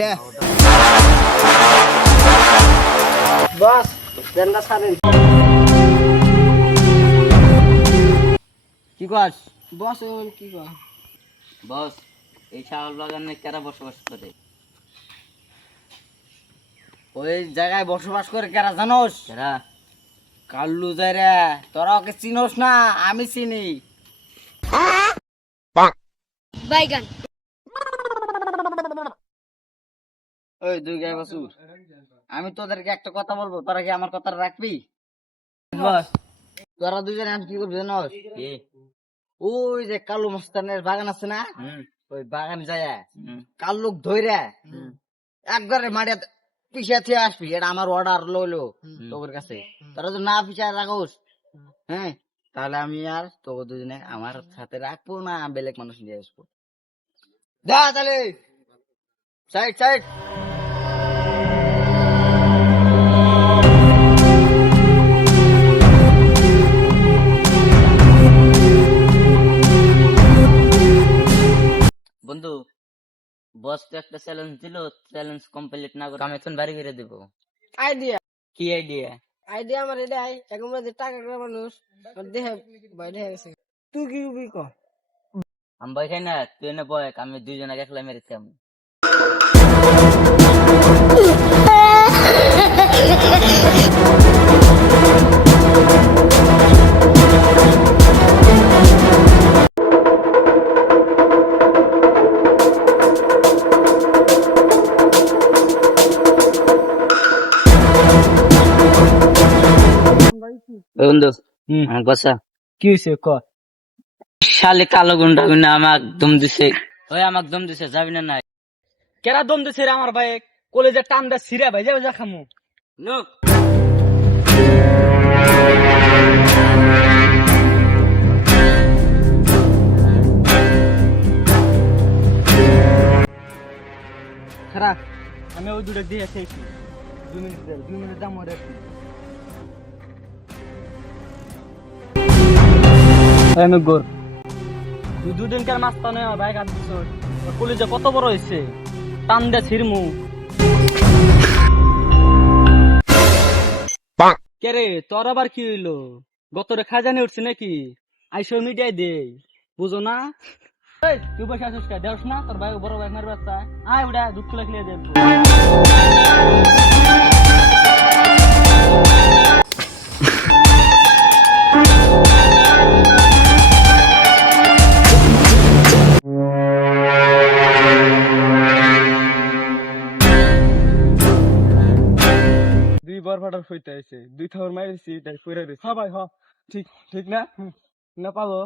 রে বস দেনটা ছাড়েন। কি কস বস এখন কি কয়? বস এই ছাগল বাগানে কারা বসবাস করে? ওই জায়গায় বসবাস করে কারা জানোস? কারা? কাল্লু যায় রে, তোরা ওকে চিনোস না, আমি চিনি। বাইগান ওই দুই গায়ে বাসুর, আমি তোদেরকে একটা কথা বলবো, তোরা কি আমার কথা রাখবি? বস তোরা দুজনে আমি কি করবি জানোস? ওই যে কালু মস্তানের বাগান আছে না, ওই বাগান যায় কাল্লুক ধইরা একবারে মারিয়া পিছিয়ে থেকে আসবি, এটা আমার অর্ডার লইলো তোর কাছে। তোরা যদি না পিছিয়ে রাখোস, হ্যাঁ, তাহলে আমি আর তোকে দুজনে আমার সাথে রাখবো না, বেলেগ মানুষ নিয়ে আসবো। যা তাহলে সাইড সাইড। বন্ধু, বস তো একটা চ্যালেঞ্জ দিল, চ্যালেঞ্জ কমপ্লিট না করে আমি এখন বাড়ি ফিরে দিব। আইডিয়া কি আইডিয়া? আইডিয়া আমার এটাই, এখন যে টাকা করে মানুষ দেহে বাইরে গেছে। তুই কি উবি ক? আমি ভয় খাই না, তুই এনে বয়, আমি দুইজনে একলা মেরেছিলাম। বন্ধু আমার বাসা কি হয়েছে ক? শালে কালো গুন্ডা গুন্ডা আমাক দম দিছে। ওই আমাক দম দিছে, যাবি না? নাই কেরা দম দিছে রে আমার ভাই? কলেজে টান দা সিরা ভাই যাবে যা খামু। নো খারাপ, আমি ওই দুটো দিয়ে খেয়েছি। 2 মিনিট দাম মরে আমি গোর তুই দুদিনকার মাস্তা নয় ভাই। কাট দিছ কলেজে কত বড় হয়েছে, টান দে ছিরমু। কে রে তোর আবার কি হইলো? গতরে খাজানি উঠছে নাকি? আইসো মিডিয়ায় দে, বুঝো না? এই তুই বসে আসিস কে? দেওস না তোর ভাই বড় ভাই মার বাচ্চা? আয় উড়া দুধ তুলে খেয়ে দেব। দুই বার ফাটার ফইতে আইছে, 2 থাওয়ার মাইরেছি, তাই কইরা দিছি। হ্যাঁ ভাই, হ্যাঁ ঠিক ঠিক না? না পাবো